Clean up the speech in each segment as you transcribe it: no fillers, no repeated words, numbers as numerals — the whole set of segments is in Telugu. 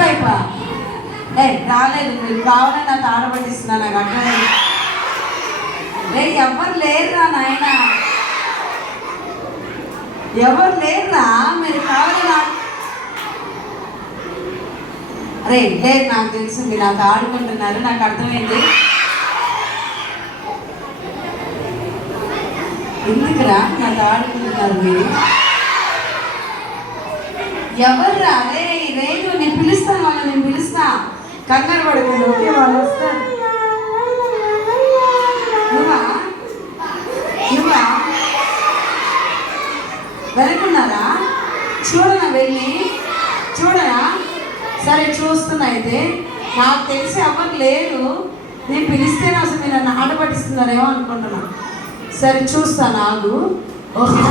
ఇటువైపా రాలేదు. మీరు కావాలని నాకు ఆడబట్టిస్తున్నా. నాకు అర్థమైంది. ఎవరు లేరురా నాయన, ఎవరు లేరురా. మీరు కావాలని అరే లేదు, నాకు తెలుసు మీరు నాకు ఆడుకుంటున్నారు. నాకు అర్థమైంది. ఎందుకురా నాకు ఆడుకుంటున్నారు మీరు? ఎవర్రా? అరే లేదు, నేను పిలుస్తాను వాళ్ళు, నేను పిలుస్తా. కంగారు పడుతుంది. ఓకే, వాళ్ళు వస్తారు. నువ్వా నువ్వా వెళ్తున్నారా? చూడనా, వెళ్ళి చూడనా? సరే చూస్తున్నా. అయితే నాకు తెలిసి ఎవరు లేరు. నేను పిలిస్తేనే అసలు మీరు నన్ను ఆట పట్టిస్తున్నారేమో అనుకుంటున్నా. సరే చూస్తాను, ఆగు. ఓకే,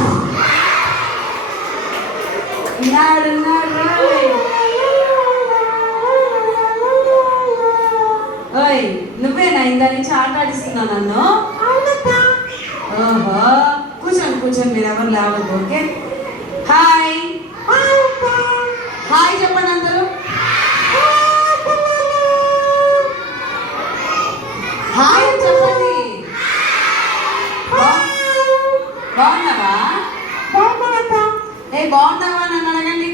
ఓయ్ నువ్వేనా ఇందా నుంచి ఆట ఆడిస్తున్నా నన్ను? ఓహో, కూర్చోండి కూర్చోండి, మీరు ఎవరు లేవద్దు. ఓకే, హాయ్ హాయ్ చెప్పండి అందరూ. హాయ్ చెప్పండి. బాగున్నావా? బాగున్నావా నన్ను అడగండి.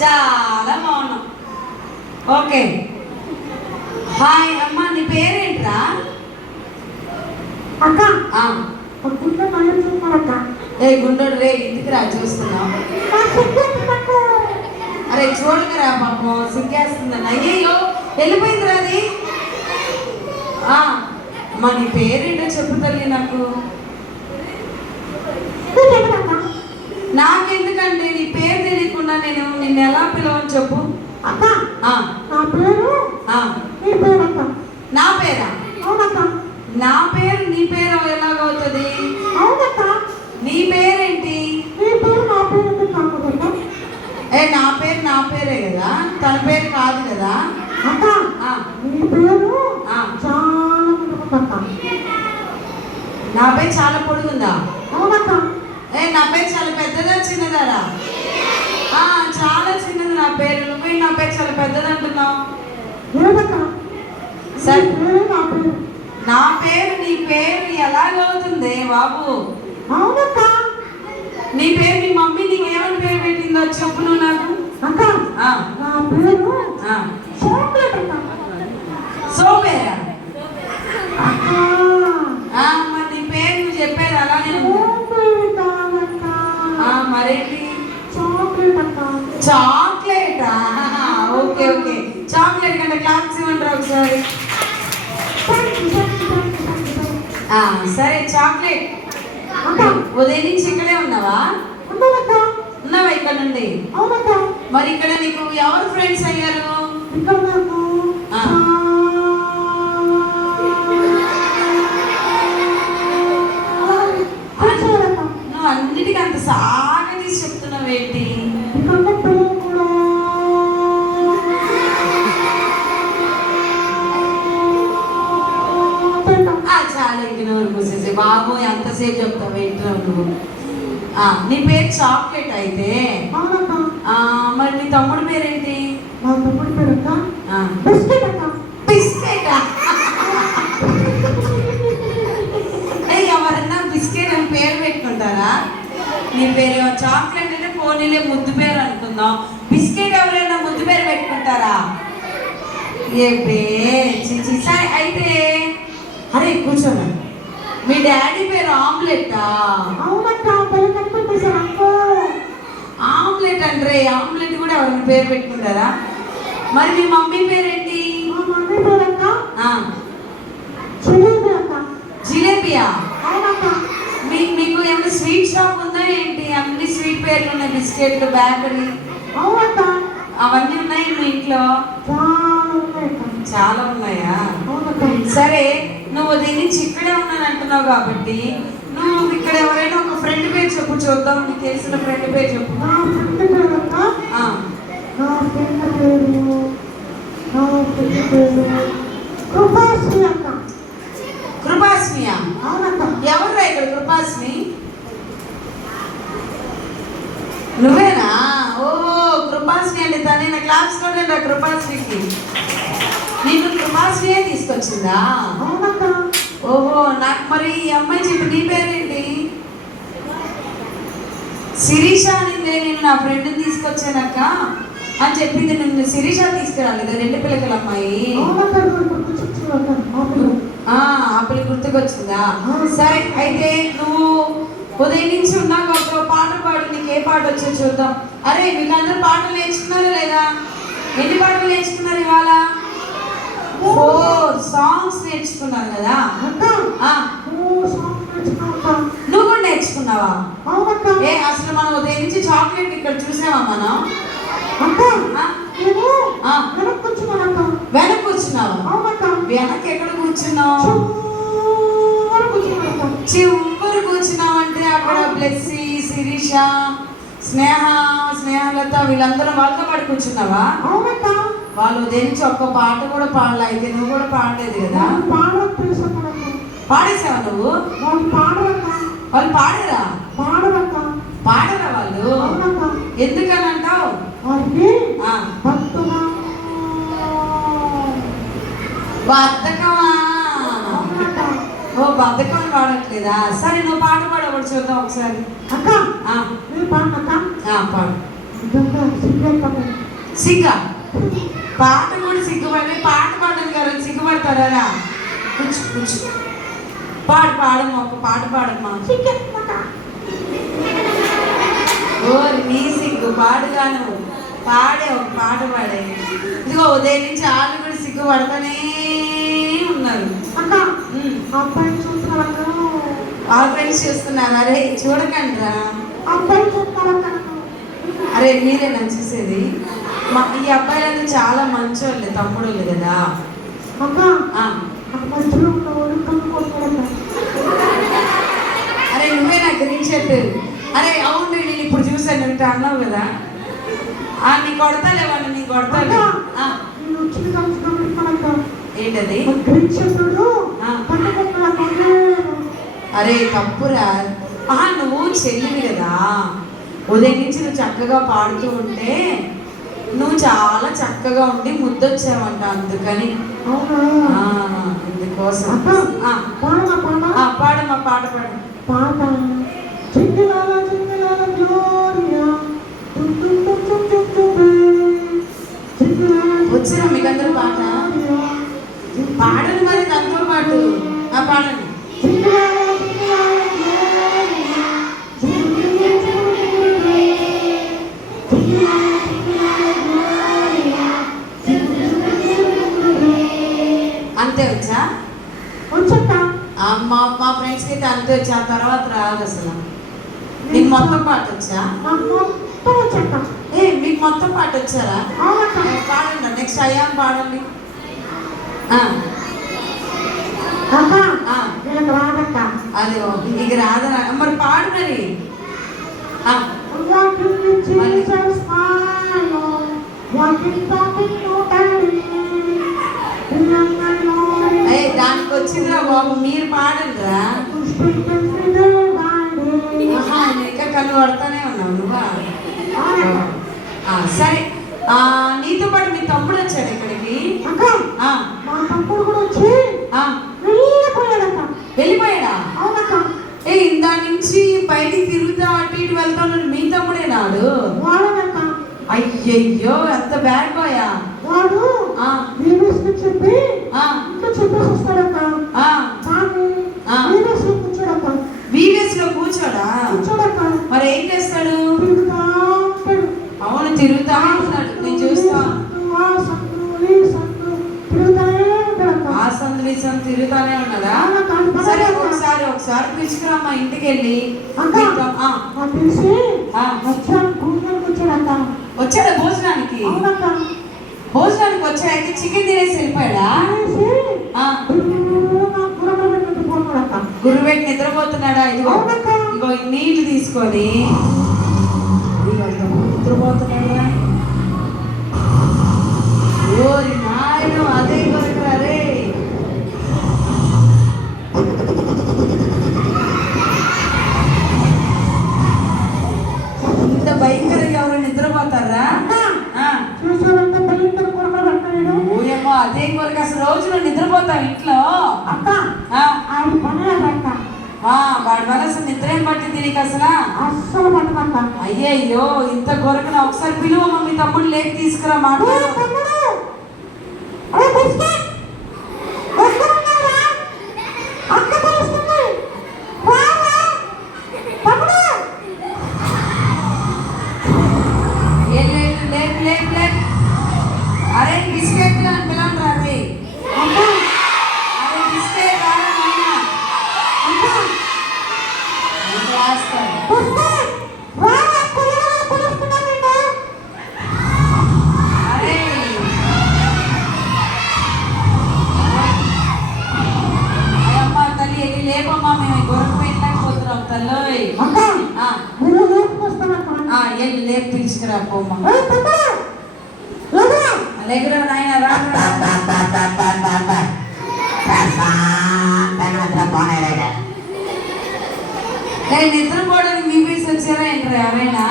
చాలా బాగున్నాం. ఓకే, హాయ్ అమ్మా, నీ పేరేంట్రా? ఏ గుండోడు రే, ఇంటికి రా, చూస్తున్నావు. అరే చూడకరా పాపం, సిగ్గేస్తుందని. అయ్యో వెళ్ళిపోయిందిరా అది. అమ్మా నీ పేరేంటో చెప్పు తల్లి నాకు. నాకెందుకంటే నీ పేరు తెలియకుండా నేను నిన్ను ఎలా పిలవని చెప్పు. నా పేరా? నా పేరు నీ పేరు ఎలాగవుతుంది? నీ పేరేంటి? నా పేరు నా పేరే కదా, తన పేరు కాదు కదా. నా పేరు చాలా పొడుగుందా? నా పేరు చాలా పెద్దదా చిన్నదారా? చాలా చిన్నది నా పేరు. నువ్వే నా పేరు చాలా పెద్దది అంటున్నావు. సరే, నా పేరు నీ పేరు ఎలాగవుతుంది బాబు? నీ పేరు మీ మమ్మీ నీకు ఏమని పేరు పెట్టిందో చెప్పు నువ్వు నాకు. సోపేరా? మరి నీ పేరు నువ్వు చెప్పేది అలానే మరేంటి? చాక్లెటా? ఓకే ఓకే, చాక్లెట్ కంటే క్లాప్స్ ఇవ్వంటారు ఒకసారి. సరే చాక్లెట్, ఉదయం నుంచి ఇక్కడే ఉన్నావా? ఉన్నావా ఇక్కడ నుండి? మరి ఇక్కడ నీకు ఎవరు ఫ్రెండ్స్ అయ్యారు? నువ్వు అన్నిటికీ అంత సాగదీసి చెప్తున్నావు ఏంటి? చాలా ఇంటినవరు మూసేసి బాబు, ఎంతసేపు చెప్తావు ఏంటో నువ్వు. నీ పేరు చాక్లెట్ అయితే, మరి నీ తమ్ముడు పేరేంటి? బిస్కెటా? ఎవరన్నా బిస్కెట్ అని పేరు పెట్టుకుంటారా? నీ పేరు చాక్లెట్ అంటే పోనీలే ముద్దు పేరు అనుకుందాం. బిస్కెట్ ఎవరైనా ముద్దు పేరు పెట్టుకుంటారా? ఏ చిచి. సరే అయితే, అరే కూర్చోండి. మీ డాడీ పేరు ఆమ్లెట్టా? ఆమ్లెట్ అంటే ఆమ్లెట్ కూడా ఎవరైనా పేరు పెట్టుకుంటారా? మరి మీ మమ్మీ పేరేంటి? జిలేబియా? మీకు ఏమైనా స్వీట్ షాప్ ఉందా ఏంటి? అన్ని స్వీట్ పేర్లు ఉన్నాయి, బిస్కెట్లు, బేకరీ అవన్నీ ఉన్నాయి మీ ఇంట్లో? చాలా ఉన్నాయా? సరే, నువ్వు దీని నుంచి ఇక్కడే ఉన్నాను అంటున్నావు కాబట్టి నువ్వు ఇక్కడ ఇక్కడ ఎవరైనా ఒక ఫ్రెండ్ పేరు చెప్పు చూద్దాం, నీకు తెలిసిన ఫ్రెండ్ పేరు చెప్పు. నా ఫ్రెండ్ పేరు అక్క, నా ఫ్రెండ్ పేరు కృపాశ్రీ అక్క. కృపాస్మియా? అవునక్క. ఎవరురా ఇక్కడ కృపాస్మి? నువ్వేనా? ఓ కృపాస్మి అంటే తనే నా క్లాస్ లో నా కృపాస్మికి. నీకు కృపాస్మియే తీసుకొచ్చిందా? అవునక్క. ఓహో, నాకు మరి ఈ అమ్మాయి చెప్పి నీ పేరేంటి? శిరీష అనిందే. నేను నా ఫ్రెండ్ని తీసుకొచ్చానక్క అని చెప్పింది. నిన్ను శిరీష తీసుకురాలేదు? రెండు పిల్లకల అమ్మాయి. ఆ పిల్ల గుర్తుకొచ్చిందా? సరే, అయితే నువ్వు ఉదయం నుంచి ఉన్నాక ఒక పాట పాడు. నీకు ఏ పాట వచ్చో చూద్దాం. అరే, మీకు అందరూ పాటలు నేర్చుకున్నారా లేదా? ఎన్ని పాటలు నేర్చుకున్నారు ఇవాళ? 4 సాంగ్స్ నేర్చుకున్నారు కదా? నువ్వు కూడా నేర్చుకున్నావా? ఏ అసలు మనం ఉదయం నుంచి చాక్లెట్ ఇక్కడ చూసావా మనం? వెనక్కి కూర్చున్నావా? వెనక్కి ఎక్కడ కూర్చున్నావు? చివరి కూర్చున్నావు అంటే అక్కడ బ్లెస్సీ, శిరీష, స్నేహలత వీళ్ళందరూ వాళ్ళతో పాటు కూర్చున్నావా? వాళ్ళు ఉదయం నుంచి ఒక్క పాట కూడా పాడలే. అయితే నువ్వు కూడా పాడలేదు కదా? పాడేసావా నువ్వు? వాళ్ళు పాడరా? పాడరా వాళ్ళు? ఎందుకని అంటావు? బద్ధకమా? ఓ బద్ధకం పాడట్లేదా? సరే, నువ్వు పాట పాడబడి చూద్దాం ఒకసారి. పాడు. సిగ్గా? పాట కూడా సిగ్గుపడి పాట పాడదు కదా, సిగ్గుపడతారా? కూర్చు పాడమ్మా, ఒక పాట పాడమ్మా. ఓ నీ సిగ్గు పాడుగాను పాడే, ఒక పాట పాడే. ఇదిగో ఉదయం నుంచి వాళ్ళు కూడా సిగ్గుపడతానే ఉన్నారు. వాళ్ళ ఫ్రెండ్స్ చూస్తున్నారు. అరే చూడకండి రా. అరే మీరేనా చూసేది? ఈ అబ్బాయిలందరూ చాలా మంచోళ్ళు, తమ్ముళ్ళు కదా. అరే నువ్వే నా గ్రీన్ షర్ట్. అరే అవును, నేను ఇప్పుడు చూసాను అంటే అన్నావు కదా. నీ కొడతాలే వాళ్ళు, నీ కొడతాలే. ఏంటది? అరే తప్పురా. నువ్వు చెల్లివి కదా, ఉదయం నుంచి నువ్వు చక్కగా పాడుతూ ఉంటే నువ్వు చాలా చక్కగా ఉండి ముద్దొచ్చావంట, అందుకని. ఇందుకోసం పాడమ్మా, పాట పాడు. వచ్చినా మీకు అందరూ పాట పాడండి మరి, తనతో పాటు పాడండి. అంతే వచ్చా? మా ఫ్రెండ్స్కి అయితే అంతే వచ్చా, ఆ తర్వాత రాదు అసలు. నీకు మొత్తం పాట వచ్చా? మీకు మొత్తం పాట వచ్చారా? పాడండి. నెక్స్ట్ అయ్యాం పాడండి. అదే నీకు రాదా? మరి పాడు మరి. దానికి వచ్చిందిరా బాబు, మీరు పాడండిరా. ఇంకా కళ్ళు పడతానే ఉన్నావు నువ్వా? సరే, నీతో పాటు మీ తమ్ముడు వచ్చాడు ఇక్కడికి. వెళ్ళిపోయాడా? ఇందా నుంచి బయటికి తిరుగుతా అటు ఇటు వెళ్తా ఉన్నాడు. మీ తమ్ముడే నాడు? అయ్యయ్యో, ఎంత బ్యాడ్ బాయా వాడు. చెప్పి వీవీఎస్ లో కూర్చోడా? మరి ఏం చేస్తాడు? అవును, తిరుగుతా ఉన్నాడు. నేను చూస్తా. ఆ సందేశం తిరుగుతానే ఉన్నదా? సరే, ఒకసారి పిలుచుకురామ్మా ఇంటికి వెళ్ళి. వచ్చాడా భోజనానికి? భోజనానికి వచ్చా. అయితే చికెన్ తినేసి వెళ్ళిపోయాడా? గురువేట్ నిద్రపోతున్నాడా? ఇదిగో ఇదిగో ఈ నీళ్లు తీసుకొని ఇదిగో నిద్రపోతున్నాడా? ఓరి నాయను, అదే కొరకరా రే. ఇంత భయంకరంగా ఎవరు నిద్రపోతారా? చూసానంటే భయంకర కొరకలు పెట్టాడు. ఓయేమో అదే కొరక. అసలు రోజు నువ్వు నిద్రపోతావు ఇంట్లో? అక్క ఆ, ఆడి పనులు పెట్ట వాడి వల్ల అసలు నిద్ర ఏం పట్టింది నీకు అసలు? అస్సలు పట్టదంట. అయ్యయ్యో, ఇంత కొరకన ఒకసారి పిలువమ్మ, మీ తమ్ముడు లేక తీసుకురా మాట్లాడు. అరే బిస్కెట్లు అని పిలవండి అరే. అరే బిస్కెట్ రారా నాయన. ఇంకా రాస్తాడు. అరే అయ్యమ్మ తల్లి వెళ్ళి లేపమ్మా, మేము గొర్రెకు వెళ్ళలేకపోతున్నాం తల్లి. వెళ్ళి లేపు పిలుచుకురా పోమ్మా. లేకురా నాయన రా. నిద్రపోవడానికి మీబీస్ వచ్చారా ఏంటి ఎవరైనా?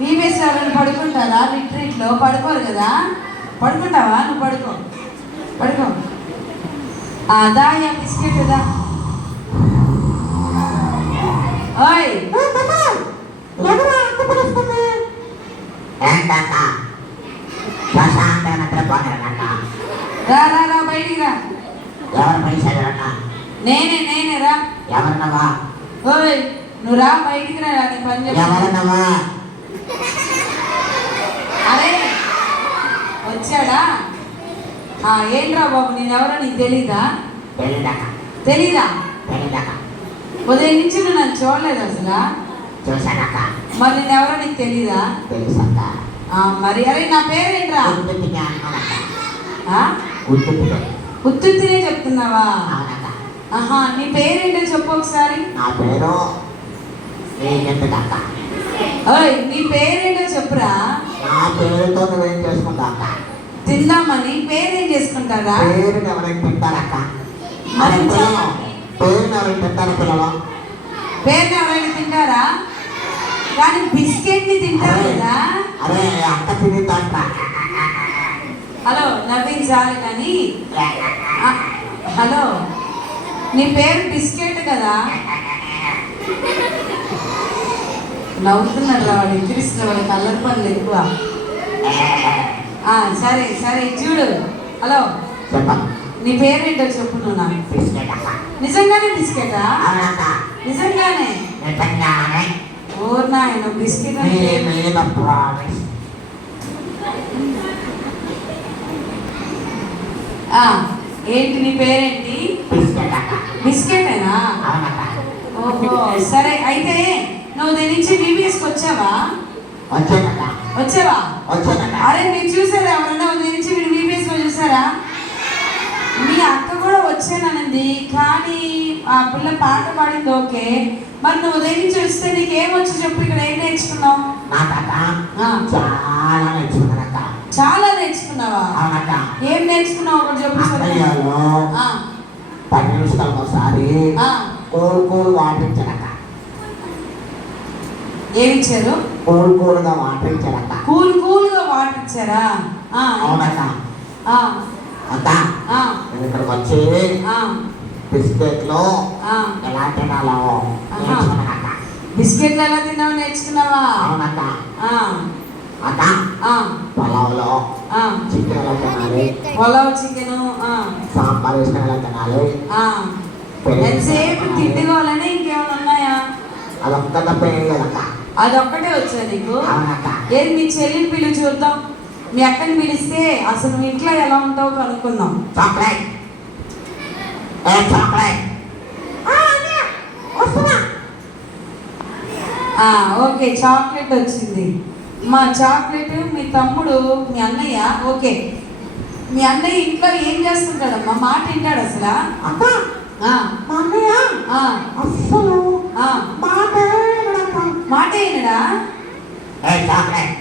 మీబీస్ ఎవరైనా పడుకుంటారా? రిట్రీట్లో పడుకోరు కదా. పడుకుంటావా? నువ్వు పడుకో పడుకో. దాయా బిస్కెట్ దా. ఓయ్ రా రా రా, బయటికి రా. నేనే రా. ఓయ్ నువ్వు రా, బయటికి రా. నీ పని చెప్పు. అరే వచ్చాడా? ఏంట్రా బాబు, నేనెవరో నీకు తెలీదా? తెలీదా? ఉదయం నుంచి నువ్వు నన్ను చూడలేదు అసలు. మరి నేనెవరో నీకు తెలీదా? మరి అరే నా పేరేంట్రా? ఉత్తుత్తినే చెప్తున్నావా? ఆహా, నీ పేరేంటో చెప్పు ఒకసారి. ఓయ్ నీ పేరేంటో చెప్పురా. తిందామని పేరేం చేసుకుంటారా? పేరుని ఎవరైనా తింటారా? కానీ బిస్కెట్ ని తింటారు కదా. హలో నవ్వించాలి కానీ. హలో, నీ పేరు బిస్కెట్ కదా? నవ్వుతున్నాడు వాడు, ఎక్కిరిస్తున్న వాడు, కలర్ పనులు ఎక్కువ. సరే సరే చూడు. హలో, నీ పేరేంటో చెప్పు నువ్వు నాకు. నిజంగానే బిస్కెటా? నిజంగానే? ఓర్నా ఆయన బిస్కెట్ ఏంటి నీ పేరేంటి? బిస్కెటేనా? ఓహో సరే. అయితే నువ్వు దీని నుంచి బీబీఎస్కి వచ్చావా? వచ్చావా? అరే మీరు చూసారా? ఎవరన్నా దీని నుంచి మీరు బీబీఎస్ లో చూసారా? మీ అక్క కూడా వచ్చానంది, కానీ ఆ పిల్ల పాట పాడింది ఓకే. మరి నువ్వు ఉదయం నుంచి వస్తే నీకేమొచ్చు చెప్పు. ఇక్కడ ఏం నేర్చుకున్నావు? చాలా నేర్చుకున్నావా? ఏం నేర్చుకున్నావు ఒకటి చెప్పు. 10 నిమిషాలకు ఒకసారి వాటర్ ఇచ్చారక్క. ఏమిచ్చారు? కూల్గా వాటర్ ఇచ్చారక్క. కూల్గా వాటర్ ఇచ్చారా? అవునక్క. అక్క ఇక్కడికి వచ్చి బిస్కెట్లు ఎలా తినాలో నేర్చుకున్నాక. బిస్కెట్లు ఎలా తిన్నావో నేర్చుకున్నావా? అవునక్క. అక్క పొలంలో చికెన్ ఎలా తినాలి? పొలం చికెన్ సాంబార్ వేసుకుని ఎలా తినాలి? ఎంతసేపు తిండికోవాలని ఇంకేమైనా ఉన్నాయా? అదొక్క పేదక్క. అదొక్కటే వచ్చా నీకు? ఏది మీ చెల్లిని పిలిచి చూద్దాం. మీ అక్కని పిలిస్తే అసలు మీ ఇంట్లో ఎలా ఉంటావు కనుక్కుందాం. చాక్లెట్ ఓకే, చాక్లెట్ వచ్చింది. మా చాక్లెట్ మీ తమ్ముడు మీ అన్నయ్య. ఓకే, మీ అన్నయ్య ఇంట్లో ఏం చేస్తుంటాడమ్మా? మాట వింటాడు అసలు? ఆ, మా అన్నయ్య ఆ, అస్సలు ఆ. మాట వినడక్క. మాట అయినడా? ఏ చాక్లెట్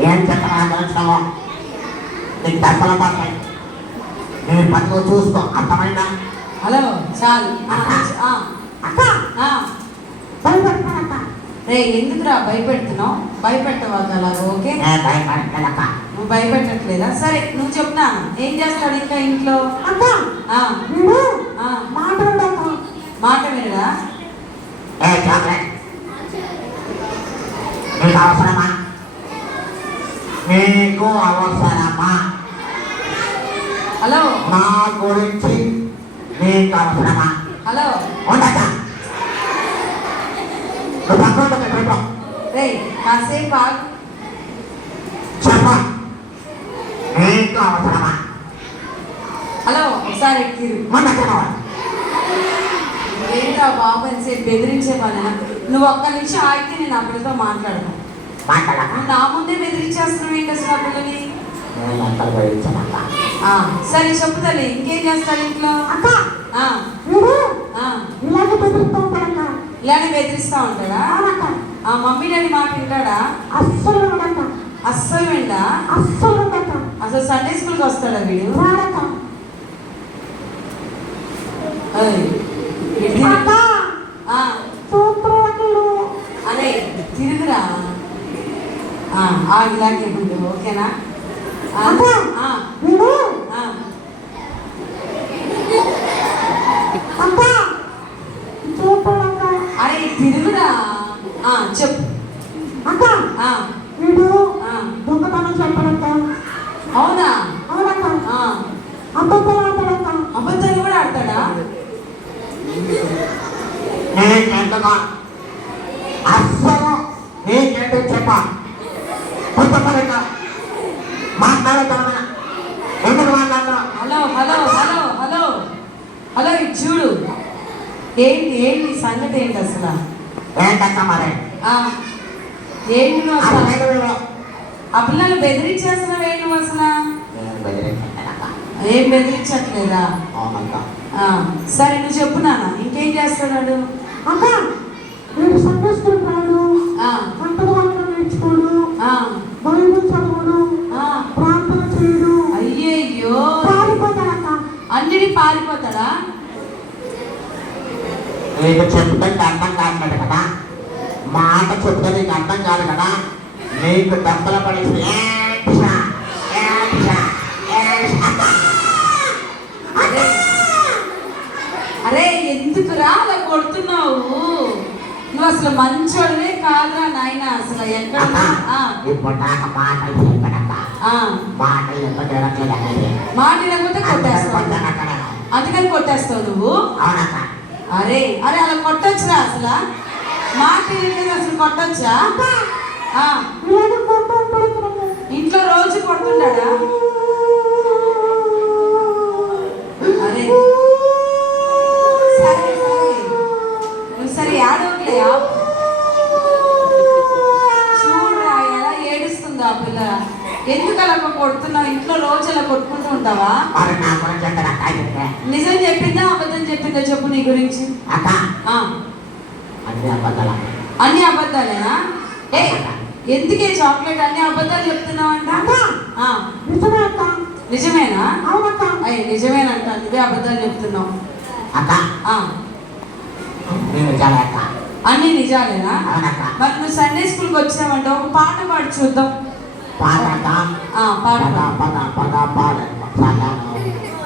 ఏం చెప్పాల్సినావో నీకు దెబ్బలు పడతాయి. నీ పనులు చూసుకో, అర్థమైందా? హలో చాలు. అక్క ఆ. భయపడతానక్క. రే ఎందుకురా భయపెడుతున్నావు? భయపెట్టవాలి అలాగ. ఓకే, ఏ భయపడలేదక్క. నువ్వు భయపెట్టట్లేదా? సరే నువ్వు చెప్తాను. ఏం చేస్తాడు ఇంకా ఇంట్లో? అక్క ఆ, వీడు ఆ. మాట వినడక్క. మాట వినడా? ఏ చాక్లెట్ నీకు అవసరమా? నీకు అవసరమా? హలో నా గురించి నీకు అవసరమా? హలో ఉండక నువ్వు పక్కన పెట్టు. రే కాసేపు ఆగు. చెప్పు, నీకు అవసరమా? హలో ఒకసారి తిరుగు. ఉండక ఏంటా బాబు ఎంతసేపు బెదిరించే పని? నువ్వు ఒక్క నిమిషం ఆగితే నేను ఆ పిల్లతో మాట్లాడను. మాట్లాడక నువ్వు నా ముందే బెదిరించేస్తున్నావు ఏంటి అసలు ఆ పిల్లని? నేను ఎంతలు భరించానక్క. ఆ, సరే చెప్పు తల్లి, ఇంకేం చేస్తాడు ఇంట్లో? అక్క ఆ, వీడు ఆ, ఇలాగే బెదిరిస్తూ ఉంటాడక్క. ఇలానే బెదిరిస్తా ఉంటాడా? అవునక్క. ఆ మమ్మీ డాడీ మాట వింటాడా? అస్సలు వినడక్క. అస్సలు విండా? అస్సలు వినడక్క. అసలు సండే స్కూల్కి వస్తాడా వీడు? రాడక్క. ఏయ్, ఇది- అక్క ఆ, సూత్రుడు. అరే తిరుగురా. ఆగిలాగే ఉండు, ఓకేనా? ఆ, అక్క ఆ, వీడు ఆ. అక్క సూత్రుడక్క. అరే తిరుగురా. ఆ, చెప్పు. అక్క ఆ, వీడు ఆ. దొంగతనం చేస్తాడక్క. అవునా? అవునక్క. ఆ, అబద్ధాలు ఆడతాడక్క. అబద్ధాలు కూడా ఆడతాడా? నీకెందుకు అస్సలు నీకెందుకు చెప్పా? కొంతమంది మాట్లాడుతున్నా, ఎందుకు మాట్లాడుతున్నా? Hello hello hello hello hello ఇది చూడు. ఏంటి ఏంటి సంగతి ఏంటి అసలు? ఏంటక్క మరి? ఆ, ఏంటి నువ్వు అసలు? అసలు వీడు ఆ పిల్లలు బెదిరించేస్తున్నావు ఏంటి నువ్వు అసలు? నేను బెదిరించానక్క. ఏం బెదిరించట్లేదా? అవునక్క. ఆ, సరే నువ్వు చెప్పు నాన్న, ఇంకేం చేస్తున్నాడు? అక్క వీడు సండే స్కూల్ రాడు. ఆ, వంటలు వంటలు నేర్చుకోడు. ఆ, బైబిల్ చదవడు. ఆ. ప్రార్థన చేయడు. అయ్యయ్యో, పారిపోతాడక్క. అన్నిటి పారిపోతాడా? నీకు చెప్తే నీకు అర్థం కావట్లేదు కదా, మాట చెప్తే నీకు అర్థం కాదు కదా, నీకు దెబ్బలు పడేసి అరే అరే ఎందుకురా అలా కొడుతున్నావు? నువ్వు అసలు మంచోడివే కాదురా నాయన. అసలు ఎక్కడ ఇప్పుడు నాకు మాటలు చెప్పడక్క. ఆ, మాటలు చెప్పలేదు అనేది మాట వినకపోతే కొట్టేస్తావు. కొట్టానక్క. అందుకని కొట్టేస్తావు నువ్వు? అవునక్క. అరే అరే అలా కొట్టొచ్చురా అసలు? మాట వినలేదు అసలు కొట్టొచ్చా? ఆ, ఇలాగే కొడుతూ ఉంటాడు. ఇంట్లో రోజు కొడుతున్నాడా? అరే సరే సరే నువ్వు సరే ఏడవట్లే. చూడరా ఎలా ఏడుస్తుందా ఆ పిల్ల. ఎందుకు అలా కొడుతున్నావు? ఇంట్లో రోజు అలా కొట్టుకుంటూ ఉంటావా? మరి నా గురించి అంటే అక్క చెప్తే నిజం చెప్పిందా అబద్ధం చెప్పిందా చెప్పు నీ గురించి. అక్క ఆ, అన్ని అబద్ధాలు. అన్ని అబద్ధాలేనా? ఏ ఎందుకే చాక్లెట్ అన్ని అబద్ధాలు చెప్తున్నావంట? ఆ, నిజమే అక్క. నిజమేనా? అవునక్క. అయ్యి నిజమేనంట, నువ్వే అబద్ధాలు చెప్తున్నావు. అక్క ఆ, నేను చాలా అక్క. అన్ని నిజాలేనా? అవునక్క. మరి నువ్వు సండే స్కూల్కి వచ్చావంట, ఒక పాట పాడి చూద్దాం. పాడక ఆ, పాడు పద పద పద పాడ సదాను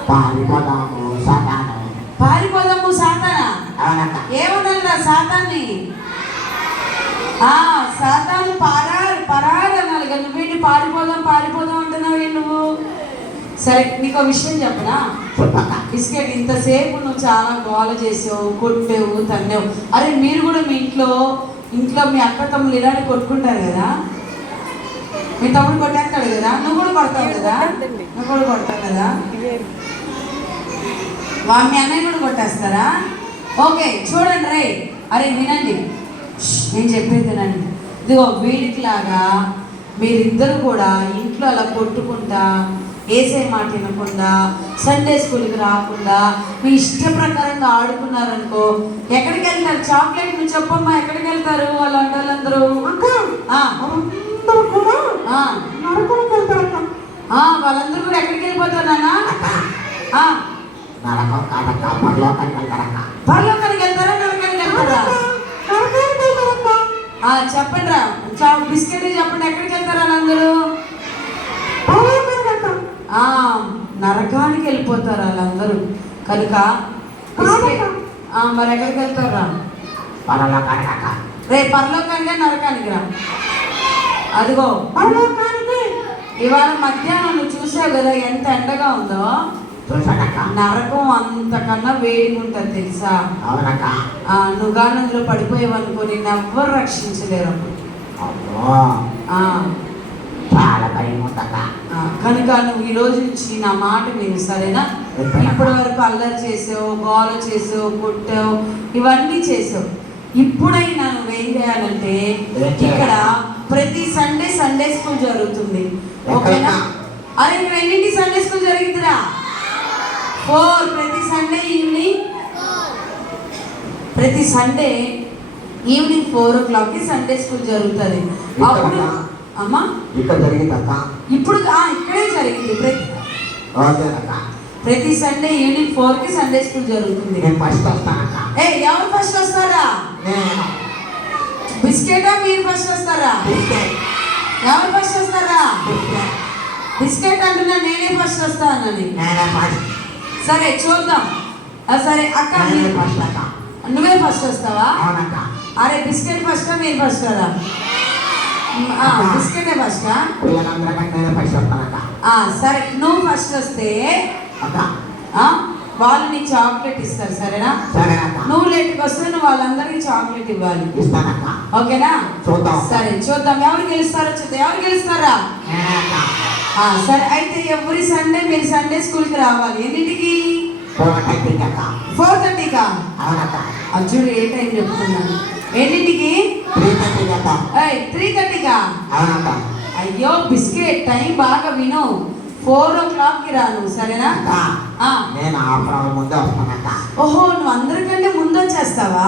పారిపోదాము సదాను. పారిపోదాము సాతానా? అవునక్క. ఏమన్నా సాతాన్ని? ఆ, సాతాను పరారు పరారు అనాలి కదా. నువ్వేంటి పారిపోదాం పారిపోదాం అంటున్నావు నువ్వు? సరే నీకు ఒక విషయం చెప్పనా? చెప్పక్క. బిస్కెట్ ఇంతసేపు నువ్వు చాలా గోల చేసావు, కొట్టావు, తన్నావు. అరే మీరు కూడా మీ ఇంట్లో మీ అక్క తమ్ముళ్ళు ఇలానే కొట్టుకుంటారు కదా? మీ తమ్ముడు కొట్టేస్తాడు కదా, నువ్వు కూడా కొడతావు కదా? నువ్వు కూడా కొడతావు కదా? మీ అన్నయ్య కూడా కొట్టేస్తారా? ఓకే చూడండి రే. అరే వినండి, నేను చెప్పేది వినండి. ఇదిగో వీడికి లాగా మీరిద్దరు కూడా ఇంట్లో అలా కొట్టుకుంటా ఏసే మాట వినకుండా సండే స్కూల్కి రాకుండా మీ ఇష్ట ప్రకారంగా ఆడుకున్నారనుకో ఎక్కడికి వెళ్తారు? చాక్లెట్ నువ్వు చెప్పమ్మా, ఎక్కడికి వెళ్తారు వాళ్ళందరూ? అక్క ఆ, అందరూ కూడా ఆ, నరకానికి వెళ్తారక్క. వాళ్ళందరూ కూడా ఎక్కడికి వెళ్ళిపోతారు నాన్న? నరకం కాదక్క, పరలోకానికి వెళ్తారక్క. పరలోకానికి వెళ్తారా, నరకానికి వెళ్తారా? నరకానికి వెళ్తారక్క. చెప్పండి రా, బిస్కెట్ చెప్పండి, ఎక్కడికి వెళ్తారు వాళ్ళందరూ? పరలోకానికి వెళ్తాం. నరకానికి వెళ్ళిపోతారు వాళ్ళందరూ కనుక బిస్కెట్ మరి ఎక్కడికి వెళ్తారా? పరలోకానికి అక్క. రే పరలోకానికి నరకానికి రా. అదిగో పరలోకానికి ఇవాళ మధ్యాహ్నం నువ్వు చూసావు కదా ఎంత ఎండగా ఉందో. చూసానక్క. నరకం అంతకన్నా వేడిగా ఉంటుంది తెలుసా? అవునక్క. నువ్వు కానీ అందులో పడిపోయావనుకో నిన్ను ఎవ్వరు రక్షించలేరు అప్పుడు. అమ్మో, చాలా భయం ఉందక్క. కనుక నువ్వు ఈ రోజు నుంచి నా మాట విను, సరేనా? ఇప్పటి వరకు అల్లరి చేసావు, గోల చేసావు, కొట్టావు, ఇవన్నీ చేసావు. ఇప్పుడైనా నువ్వేం చేయాలంటే ఇక్కడ ప్రతి సండే సండే స్కూల్ జరుగుతుంది, ఓకేనా? అరే నువ్వు ఎన్నింటి సండే స్కూల్ జరిగిందిరా? 4 ప్రతి సండే ఈవినింగ్. ప్రతి సండే ఈవినింగ్ 4 o'clockకి సండే స్కూల్ జరుగుతుంది. అప్పుడు అమ్మా ఇక్కడ జరిగిందక్క. ఇప్పుడు ఇక్కడే జరిగింది. ప్రతి సండే ఈవినింగ్ 4కి సండే స్కూల్ జరుగుతుంది. నేను ఫస్ట్ వస్తానక్క. ఎవరు ఫస్ట్ వస్తారా? నేను. బిస్కెటా మీరు ఫస్ట్ వస్తారా? ఎవరు ఫస్ట్ వస్తారా? బిస్కెట్ అంటున్నా, నేనే ఫస్ట్ వస్తానని. సరే చూద్దాం. సరే అక్క, నువ్వే ఫస్ట్ వస్తావా? అరే బిస్కెట్ ఫస్టా మీరు ఫస్ట్ కదా? బిస్కెటే ఫస్టా? సరే నువ్వు ఫస్ట్ వస్తే వాళ్ళు నీకు చాక్లెట్ ఇస్తారు, సరేనా? నువ్వు లేట్కి వస్తే నువ్వు వాళ్ళందరికీ చాక్లెట్ ఇవ్వాలి, ఓకేనా? సరే చూద్దాం ఎవరు గెలుస్తారో చూద్దాం. ఎవరు గెలుస్తారా? సరే అయితే ఎవ్రీ సండే మీరు సండే స్కూల్కి రావాలి. ఎన్నింటికి? 4:30కా? అర్జుడు ఏ టైం చెప్తున్నాను. ఎన్నింటికి? 3:30కా? అయ్యో బిస్కెట్ టైం బాగా విను. 4 o'clockకి రాను, సరేనా? నేను ముందే వస్తానక్క. ఓహో నువ్వు అందరికంటే ముందు వచ్చేస్తావా?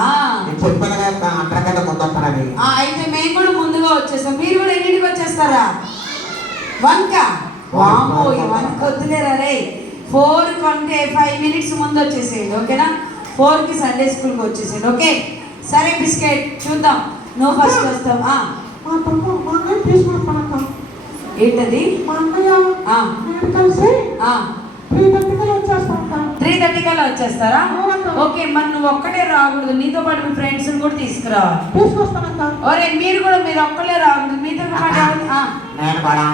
అందరికంటే ముందు వస్తానని. అయితే మేము కూడా ముందుగా వచ్చేస్తాం. మీరు కూడా ఎన్నింటికి వచ్చేస్తారా? 1కా? 1కి వద్దులేరా రే. 4 కంటే 5 minutes ముందు వచ్చేసేయండి, ఓకేనా? 4కి సండే స్కూల్కి వచ్చేసేయండి, ఓకే? సరే బిస్కెట్ చూద్దాం, నువ్వు ఫస్ట్ వస్తావు. మా తమ్ముడు మా అన్నయ్య తీసుకొస్తానక్క. ఏంటది? మా అన్నయ్య నేను కలిసి 3:30 వచ్చేస్తానక్క. 3:30 వచ్చేస్తారా? ఓకే, మరి నువ్వు ఒక్కటే రాకూడదు, నీతో పాటు మీ ఫ్రెండ్స్ కూడా తీసుకురావాలి. తీసుకొస్తానక్క. ఒరే మీరు కూడా మీరు ఒక్కలే రాకూడదు, మీతో పాటు నేను కూడా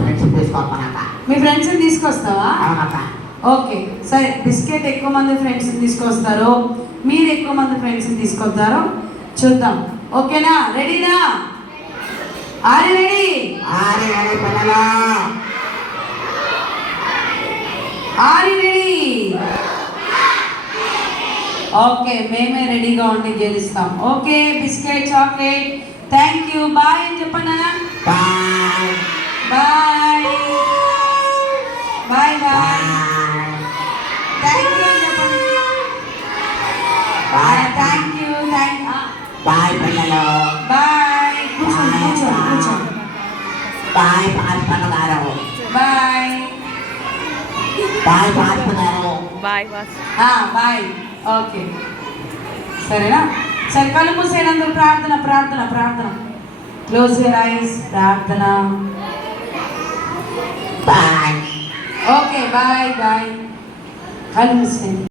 ఫ్రెండ్స్ తీసుకొస్తానక్క. మీ ఫ్రెండ్స్ తీసుకొస్తావా? ఓకే సరే. బిస్కెట్ ఎక్కువ మంది ఫ్రెండ్స్ తీసుకొస్తారు, మీరు ఎక్కువ మంది ఫ్రెండ్స్ తీసుకొస్తారు, చూద్దాం, ఓకేనా? రెడీనా? ఆరి రెడీ? ఆరి రెడీ? ఓకే మేమే రెడీగా ఉండి గెలుస్తాం, okay? Biscuit chocolate thank you, bye అని చెప్పండి. Bye bye bye bye. Thank you అని చెప్పండి. థ్యాంక్ యూ బాయ్ పిల్లలు. బాయ్. కూర్చోండి కూర్చోండి కూర్చోండి. బాయ్ పాస్పన్న గారు. బాయ్ బాయ్ పాస్పన్న గారు. Bye bye. ఓకే సరేనా? సరే కళ్ళు మూసేనందుకు ప్రార్థన ప్రార్థన ప్రార్థన. Close your eyes. ప్రార్థన. బాయ్. Okay bye bye. కళ్ళు మూసేయండి.